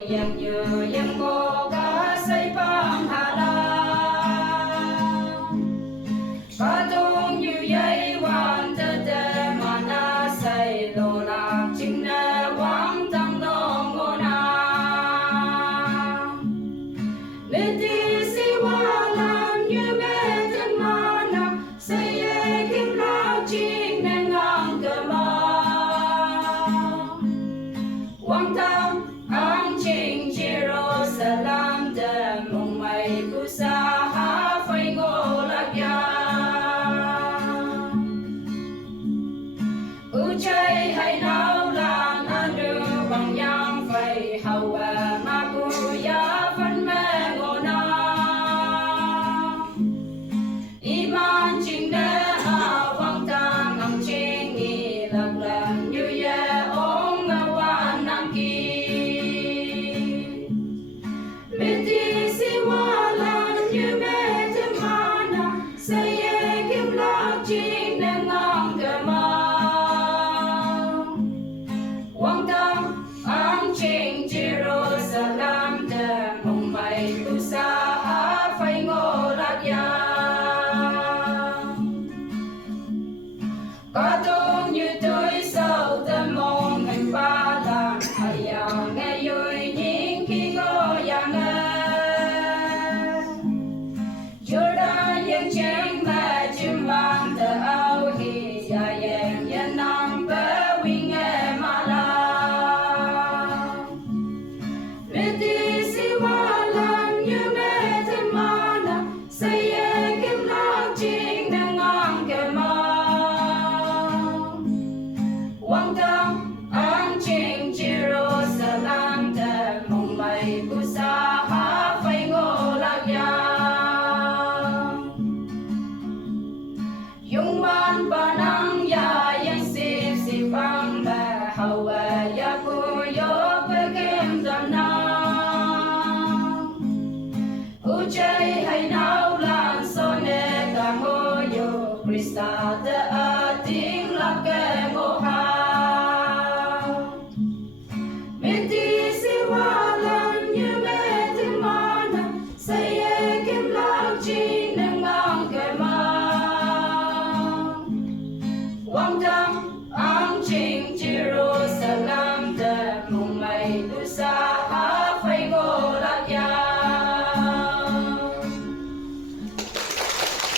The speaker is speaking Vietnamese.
yang như yang cô cá say băng hà la cá tung như dây hoàn tơ tơ mà na say lô lạc chính nè quang tăng đông ngô na lên đi si hoa làm như mẹ chân mà na say ye kim lao chính nè ngang cơ mà quang tăng ang ching Jerusalem de mong may pusa ha phai ngô lạc ya u chay hay nao lan anu bằng yang phai hầu ma pu ya phân mẹ ngô na iman ching de ha quang tang ang ching nghi lạc lan như ye ong ngawan nam ki Meti si wala như mẹ thêm mana say ye kim lạc chính nè ngang cơ mà quang tâm ang ching Jerusalem de mong may tu sa ha phai ngô lạc ya có tung như tôi sâu tâm mong hành ba lan hay nghe vui những khi ngô yang Jordan cheng ma chim vang tờ áo hi ya yang yan nam bờ wing e ma la Meti si wa lan như mẹ thân mana say ye kim lạc chính nè ngang cơ mà quang tâm ang ching Jerusalem tờ mong may pusa ha phai ngô lạc ya Yung man panang ya yang si pang ba hawa ya ku yo pekem dam na u chay hay nao lan so ne ta ngo yo Krista te ating la ke ngo ha Meti si wa lan như mẹ tin mana say ye kim lạc chính nè ngang ke ma Quang tâm ang ching